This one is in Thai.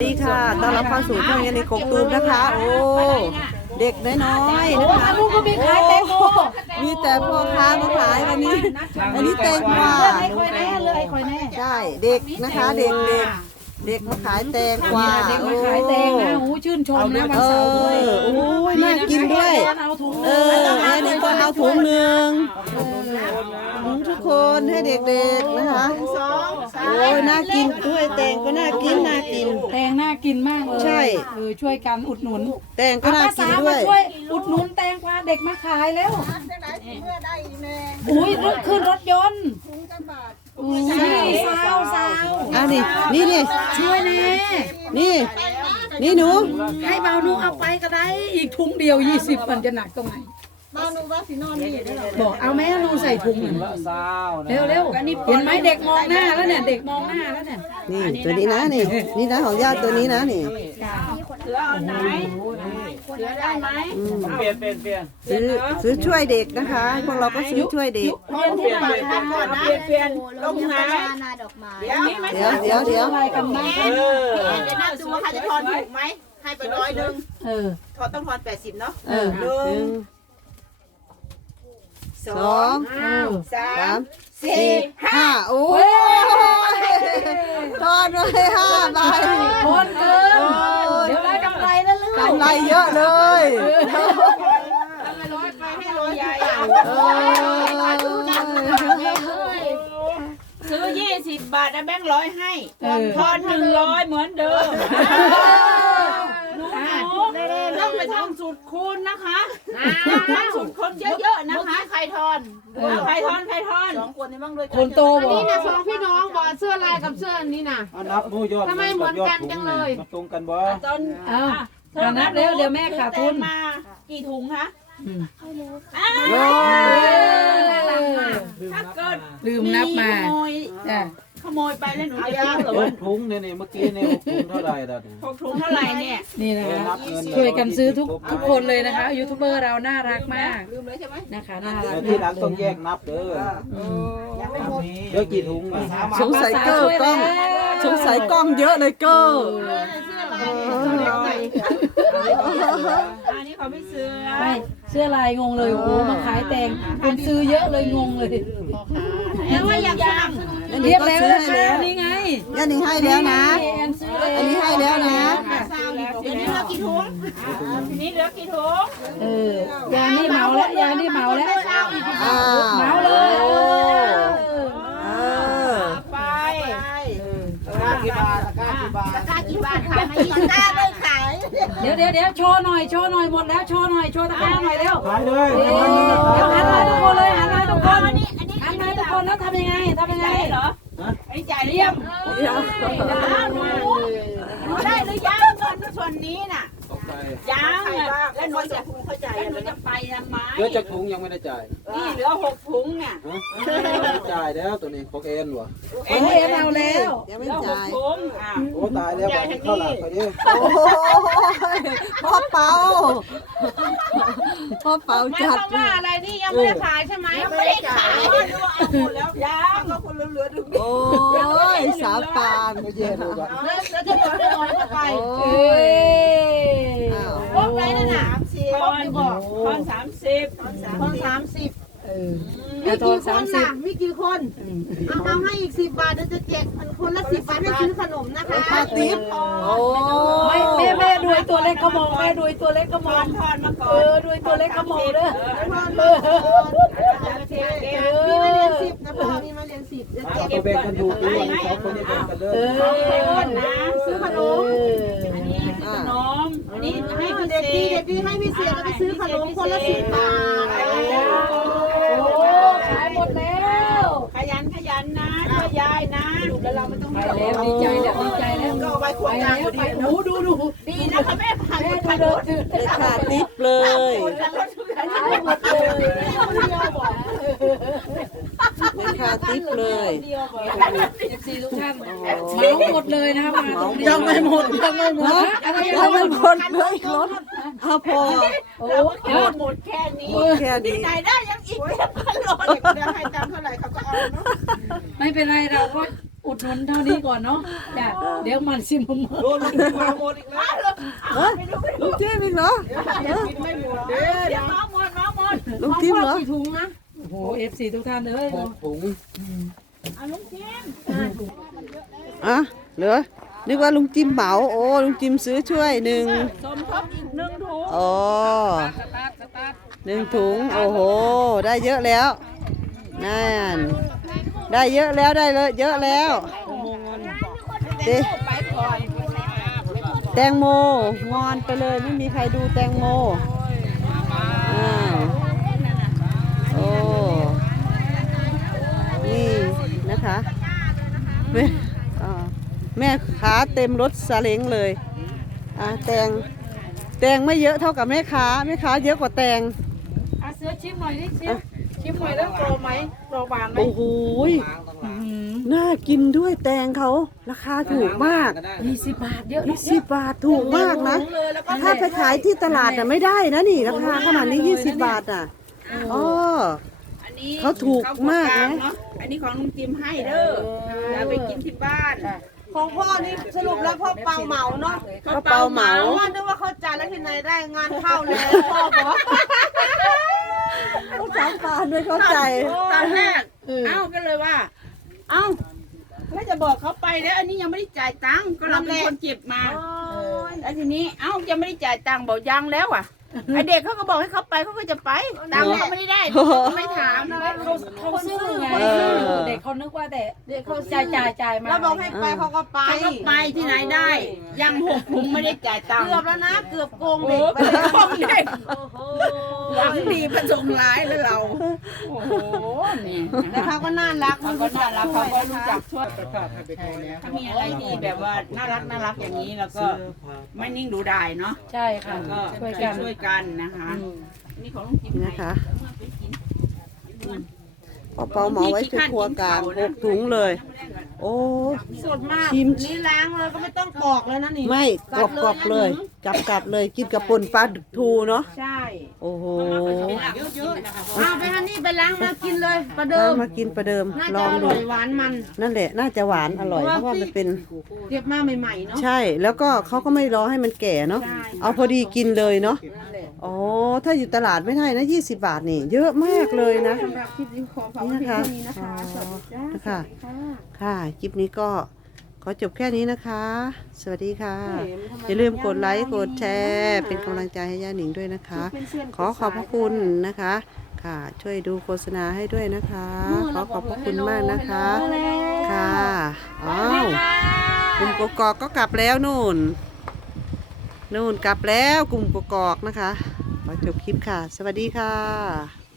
สวัสดีค่ะต้อนรับเข้าสู่ช่องยันในกกตูมนะคะ โอ้ เด็กน้อยๆนะคะลูกก็มีขายแตงโมมีแต่พ่อค้ามาขายวันนี้วันนี้แตงกวาไอ้คอยแน่เลยไอ้คอยแน่ ใช่ เด็กนะคะ เด็กเด็ก เด็กมาขายแตงกวาเด็กมาขายแตงนะโอ้ชื่นชมนะวันเอเสาร์ด้วยอโอ้ยน่ากินด้วย เอาถุงเออแม่นี่ก็เอาถุงหนึ่งถุงทุกคนให้เด็กๆนะคะโอ้ยน่ากินด้วยแตงก็น่ากินน่ากิน แตงน่ากินมากเลยใช่เออช่วยกันอุดหนุน แตงก็น่าภากิษานด้มาวยช่วยอุดหนุนแตงกวาเด็กมาขายแล้วอุ้ยรถขึ้นรถยนต์อุ้ย สาวสาวอะนี่นี่นี่ช่วยแน่นี่ นี่หนู ให้เบาหนูเอาไปก็ได้ อีกถุงเดียวยี่สิบมันจะหนักตรงไหน บ้านหนูว่าสีนอนนี่ได้หรอบอกเอาแม่หนูใส่ถุงหนึ่งสาวนะเร็วเร็วเห็นไหมเด็กมองหน้าแล้วเนี่ยเด็กมองหน้าแล้วเนี่ยนี่ตัวนี้นะนี่นี่นะของญาติตัวนี้นะนี่เปลี่ยนเปลี่ยนเปลี่ยนซื้อซื้อช่วยเด็กนะคะพวกเราก็ซื้อช่วยเด็กเปลี่ยนที่ปากกันก่อนนะเปลี่ยนเปลี่ยนลงไหนนาดอกไม้เดี๋ยวเดี๋ยวเดี๋ยวเดี๋ยวอะไรกันบ้างเออจะนับดูว่าใครจะทอนถูกไหมให้ไปร้อยหนึ่งเออทอนต้องทอนแปดสิบเนาะเออหนึ่ง สสอองงเออสาสามมสี่สี่ห้าโอ้ยทอดไว้ห้าใบคนเกินเดี๋ยวได้กำไรแล้วลูกกำไรเยอะเลยไปร้อยไปให้ร้อยใหญ่เออซื้อยี่สิบบาทนะแบงค์ร้อยให้เออทอนหนึ่งร้อยเหมือนเดิมหนู ต้องไปท่องสูตรคูณนะคะท่องสูตรคนเยอะๆนะคะใครทอนใครทอนใครทอนสองคนนี้บ้างด้วยคนโตบอกนี่นะสองพี่น้องบอกเสื้อลายกับเสื้ออันนี้นะ เอานับมูยอดทำไมเหมือนกันจังเลยมาตรงกันบ่ตอนเอาอะเอานับเร็วเดี๋ยวแม่ขาดทุน มา กี่ถุงคะอืมอ้าวโอ้ยถ้าเกิดลืมนับมาขโมยจ้ะข โมยไปแล้วหนูจะรับเหรอหกถุงเนี่ยนี่เมื่อกี้เนี่ยหกถุงเท่าไหร่ล่ะหกถุงเท่าไหร่เนี่ยนี่นะเออคะนับเงินช่วยกันซื้อทุกทุกคนเลยนะคะยูทูบเบอร์เราน่ารักมากลืมเลยใช่ไหมนะคะน่ารักแต่ที่หลังต้องแยกนับเด้อยังไม่หมดเดี๋ยวกี่ถุงอะสงสัยเกอร์กล้องสงสัยกล้องเยอะเลยเกอร์อันนี้เขาไม่ซื้อไม่เสื้อลายงงเลยโอ้โหมาขายแตงคนซื้อเยอะเลยงงเลย แล้วว่าอยากยังอัน เรีนี้ยบก็แล้วซื้อนะให้คะแล้วนี่ไงอันนี้ให้แล้วนะแอนซื้อแล้วอันนี้ให้แล้วนะเดี๋ยวนี้เหลือกี่ถุงทีนี้เหลือกี่ถุงเออยานี่เหมาแล้วยานี่เหมาแล้วอ้าวเหมาเลยโอ้เออไปกี่บาทตะกร้ากี่บาทตะกร้ากี่บาทขายไหมตะกร้าไม่ขายเดี๋ยวเดี๋ยวเดี๋ยวโชว์หน่อยโชว์หน่อยหมดแล้วโชว์หน่อยโชว์ตะกร้าหน่อยเร็วขายเลยเดี๋ยวหันมาทุกคนเลยหันมาทุกคนหั นมาทุกคนแล้วทำยังไงทำยังไงเหรอไอ้จ่ายเรียมเดี๋ยวหนูหนูได้หรือยังเงินส่วนนี้น่ะตกใจยังอะแล้วหนูจะเข้าใจแล้วหนูจะไปทำไมเหลือจากถุงยังไม่ได้จ่ายนี่เหลือหกถุงเนี่ยฮะจ่ายแล้วตัวนี้ของเอ็นวะโอ้ยเอ็นเอาแล้วยังเหไม่ลือหกจ่ายถุงอะโอ้ตายแล้ววันนี้เข้าหลักไปดิโอ้ยพ่อเปาพ่อเปาหมายจัคดวามว่าอะไรนี่ยังไม่ได้ขายใช่ไหมไม่ได้ขายหมดแล้วยังก็คนเหลือๆดูโอ้ยสาวปานไม่แย่ดูกันแล้วจะเหลือน้อยเข้าไปโอ้เอ้ยยอ้าว พวกไรนั่นน่ะทอนทอนสามสิบคนสามสิบเออมีกระทอกี่นคสามนสิบน่ะมีกี่คนเอาเอาให้อีกสิบบาทเดี๋ยวจะแจกคนละสิบบาทให้ซื้อขนมนะคะค่าติ๊บโอ้ไม่แม่แม่ดูไอ้ตัวเล็กก็มองแม่ดูไอ้ตัวเล็กก็มทอองนทอนมาก่อเอนอดูไอ้ตัวเล็กก็มองเด้อเออมีมาเรียนสิบนะพ่อมีมาเรียนสิบเดี๋ยวแจกก็แบ่งกันถูกด้วยสองคนนี้แบ่งกันเลเอยอนะซื้อขนมอันนี้ขน มอันนี้ให้ให้พิเด็กเศดีษเด็กดีให้พิเศษแล้วไปซื้อขนมคนละสิบบาทโอ้ขายหมดแล้วขยันขยันนะช่วยยายนะแล้วเราไม่ต้องไปแล้วดีใจแล้วดีใจแล้วก็เอาไว้ขวไปดแล้น้ำวไปดูดูดูดีนะคะแม่ผ่านแม่ผ่านดูรเดิถนตื่นได้ค่าติ๊บเลย ขายหมดเลย ได้ค่าติ๊บเลยสี่ทุกท่านเหมาหมดเลยนะคะมาตรงนี้ยังไม่หมดยังไม่หมดอะไรยังไม่หมดเลยรถเอาพอโอ้หมดหมดแค่นี้หมดแค่นี้ไหนได้ยังอีกเพียบพันรถเดี๋ยวให้ตังเท่าไหร่เขาก็เอาเนาะไม่เป็นไรเราก็อุดหนุนเท่านี้ก่อนเนาะจ้ะเดี๋ยวมันสิมหมดโดนมาหมดอีกแล้วเอ้ยลุงจิ้มอีกเหรอเออกินไม่หมดเดี๋ยวน้องหมดน้องหมดลุงจิ้มเหรอถุงนะ โอ้โหเอฟซีทุกท่านเลยหกถุงเอาลุงจิ้มอะเหลือนึกว่าลุงจิ้มเหมาโอ้ลุงจิ้มซื้อช่วยหนึ่งสมทบอีกหนึ่งถุงอ๋อหนึ่งถุงโอ้โห ได้เยอะแล้วนั่นได้เยอะแล้วได้เลยเยอะแล้วเดแตงโมงอนไปเลยไม่มีใครดูแตงโมอ้าวโอ้ นี่นะคะแม่อ่าแม่ขาเต็มรถซาเล้งเลยอ่าแตงแตงไม่เยอะเท่ากับแม่ค้าแม่ค้าเยอะกว่าแตงอาเสือชิมหน่อยดิเสือชิมหน่อยแล้วโปรไหมโปรหวานไหมโอ้โหยน่ากินด้วยแตงเขาราคาถูกมากยี่สิบบาทเยอะยี่สิบบาทถูกมากนะ ถ้าไปขายที่ตลาดน่ะไม่ได้นะนี่ราคาขนาดนี้ยี่สิบบาทน่ะอ๋ออันนี้เขาถูกมากนะเนาะอันนี้ของลุงจิมให้เด้ออย่าไปกินที่บ้าน ของพ่อนี่สรุปแล้วพ่อเปาเหมาเนาะเขาเปาเหมา ว่านึกว่าเขาจ่ายแล้วที่ไหนได้งานเข้าแล้วพ่อบอกต้องสามปานด้วยเข้าใจ ตอนแรกเอ้าก็เลยว่า เอ้าแล้วจะบอกเขาไปแล้ว อันนี้ยังไม่ได้จ่ายตังค์ก็เราเป็นคนเก็บมา แล้วทีนี้ เอ้ายังไม่ได้จ่ายตังค์บอกยังแล้วอะ ไอเด็กเขาก็บอกให้เขาไปเขาก็จะไปตังค์เขาไม่ได้เขาไม่ถามเขาเขาซื้อไงเออเด็กเขานึกว่าแต่เด็กเขาจ่ายจ่ายจ่ายมาแล้วบอกให้ไปเขาก็ไปเขาก็ไปที่ไหนได้ ยังหกถุงไม่ได้จ่ายตังค์เกือบแล้วนะเกือบโกงโอ้เด็กโหไปเป็นแล้วของเด็กโอ้โหหวังดีประสงค์ร้ายแล้วเราโอ้โหนี่แต่เขาก็น่ารักเขาก็น่ารักเขาก็รู้จักช่วยประกาศให้ไปก่อนนะถ้ามีอะไรดีแบบว่าน่ารักน่ารักอย่างนี้แล้วก็ไม่นิ่งดูดายเนาะใช่ค่ะก็ช่วยกันช่วยกันนะคะนี่ของลุงจิมนะคะพอเปาเหมาไว้ที่ครัวกลางหกถุงเลย โอ้สดมากชิมนี่ล้างเลยก็ไม่ต้องกรอกเลยนะนี่ไม่กรอบกรอบๆเลยกลับกลับๆเลยกินกับป่นปลาดุกทูเนาะใช่โอ้โหเอาไปฮันนี่ไปล้างมากินเลยประเดิมน้ำมากินประเดิมน่าลจะองอดูร่อยหวานมัน นั่นแหละ น่าจะหวานอร่อยเพราะว่ามันเป็น เก็บมาใหม่ๆเนาะ ใช่แล้วก็เขาก็ไม่รอให้มันแก่เนาะใช่ เอาพอดีกินเลยเนาะ อ๋อ ถ้าอยู่ตลาดไม่ได้นะ20 บาทนี่เยอะมากเลยนะ สำหรับคลิปนี้ขอฝากนี่ไว้นะเพียงคะเท่านี้นะคะ สวัสดีจ้านะคะค่ะค่ะ คลิปนี้ก็ขอจบแค่นี้นะคะ สวัสดีค่ะ อย่าลืมกดไลค์ กดแชร์ เป็นกำลังใจให้ย่าหนิงด้วยนะคะ ขอขอบพระคุณนะคะ ค่ะ ช่วยดูโฆษณาให้ด้วยนะคะ ขอขอบพระคุณมากนะคะ ค่ะ อ้าวกลุ่มกกอกก็กลับแล้วนู่น นู่นกลับแล้วกลุ่มกกอกนะคะขอจบคลิปค่ะ สวัสดีค่ะ